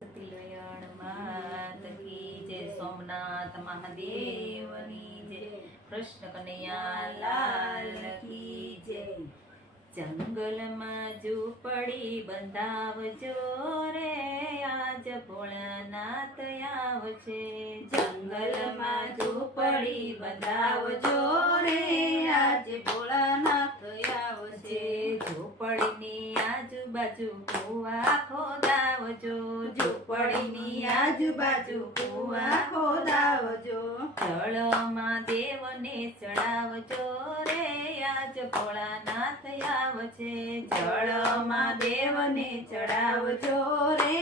તિલયણ માત કી જય, સોમનાથ મહાદેવની જય, કૃષ્ણ કનૈયા લાલ કી જય। જંગલમાં ઝૂંપડી બંધાવજો રે, આજ ભોળાનાથ આવશે। જંગલમાં ઝૂંપડી બંધાવજો રે, આજ ભોળાનાથ આવશે। ઝૂંપડીની આજુબાજુ કુવા ખોદાવજો, ઝૂંપડીની આજુબાજુ કુવા ખોદાવજો। જળમાં દેવને ચડાવજો રે, આજ ભોળાનાથ આવશે। જળમાં દેવને ચડાવજો રે,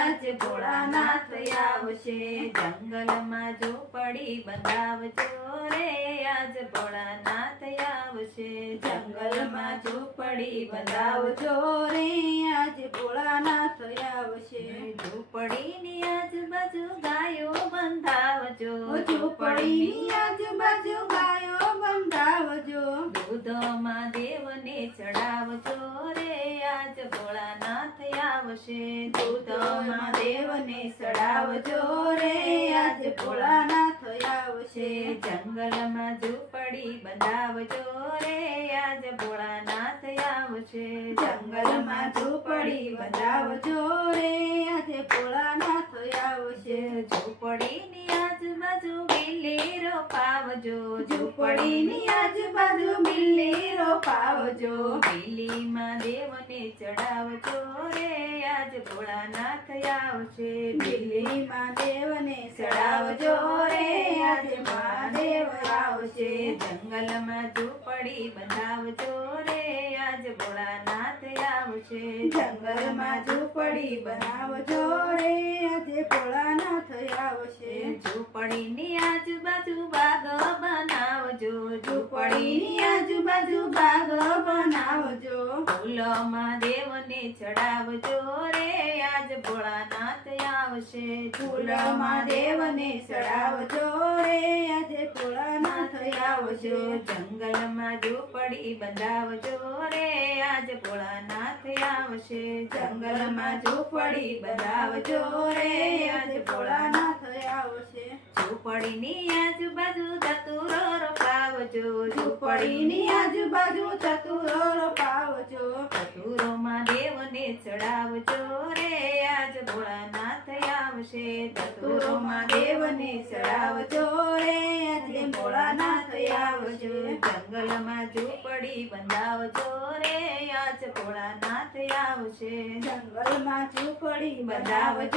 આજ ભોળાનાથ આવશે। જંગલમાં ઝૂંપડી બંધાવજો રે, આજ ભોળાનાથ આવશે। જંગલમાં ઝૂંપડી બંધાવજો રે, આજ ભોળાનાથ આવશે। ઝૂંપડીની આજુબાજુ ગાયો બંધાવજો, ઝૂંપડીની આજુબાજુ ગાયો બંધાવજો। દૂધમાં દેવને ચડાવજો રે, આજ ભોળાનાથ આવશે। દૂધમાં દેવને ચડાવજો રે, આજ ભોળાનાથ આવશે। જંગલમાં ઝૂંપડી બંધાવજો રે, આજ ભોળાનાથ આવશે। જંગલમાં ઝૂંપડી બંધાવજો રે, આજ ભોળાનાથ આવશે। ઝૂંપડીની આજુબાજુ બિલ્લી રોપાવજો, ઝૂંપડીની આજુબાજુ બિલ્લી રોપાવજો। બિલ્લીમાં દેવને ચડાવજો રે, આજ ભોળાનાથ આવશે। બિલ્લીમાં દેવને ચડાવજો રે, આજ મહાદેવ આવશે। જંગલમાં ઝૂંપડી બંધાવજો રે, આજ ભોળાનાથ આવશે। જંગલમાં ઝૂંપડી બનાવજો રે, આજે ભોળાનાથ આવશે। ઝૂંપડીની આજુબાજુ બાગ બનાવજો, ઝૂંપડીની આજુબાજુ બાગ બનાવજો। ફૂલોમાં દેવને ચડાવજો રે, આજ ભોળાનાથ આવશે। ફૂલોમાં દેવને ચડાવજો રે, આજે ભોળાનાથ આવશે। જંગલમાં ઝૂંપડી બંધાવજો રે, આજ ભોળાનાથ આવશે। જંગલમાં ઝૂંપડી બંધાવજો રે, આજ ભોળાનાથ આવશે। ઝૂંપડીની આજુબાજુ ચતુરો રોપાવજો, ઝૂંપડીની આજુબાજુ ચતુરો રોપાવજો। ચતુરોમાં દેવને ચડાવજો રે, આજ ભોળાનાથ આવશે। ચતુરોમાં દેવને ચડાવજો રે, આજે ભોળાનાથ આવશે। જંગલમાં ઝૂંપડી બંધાવજો રે, આજ ભોળાનાથ આવશે। જંગલમાં ઝૂંપડી બંધાવજો।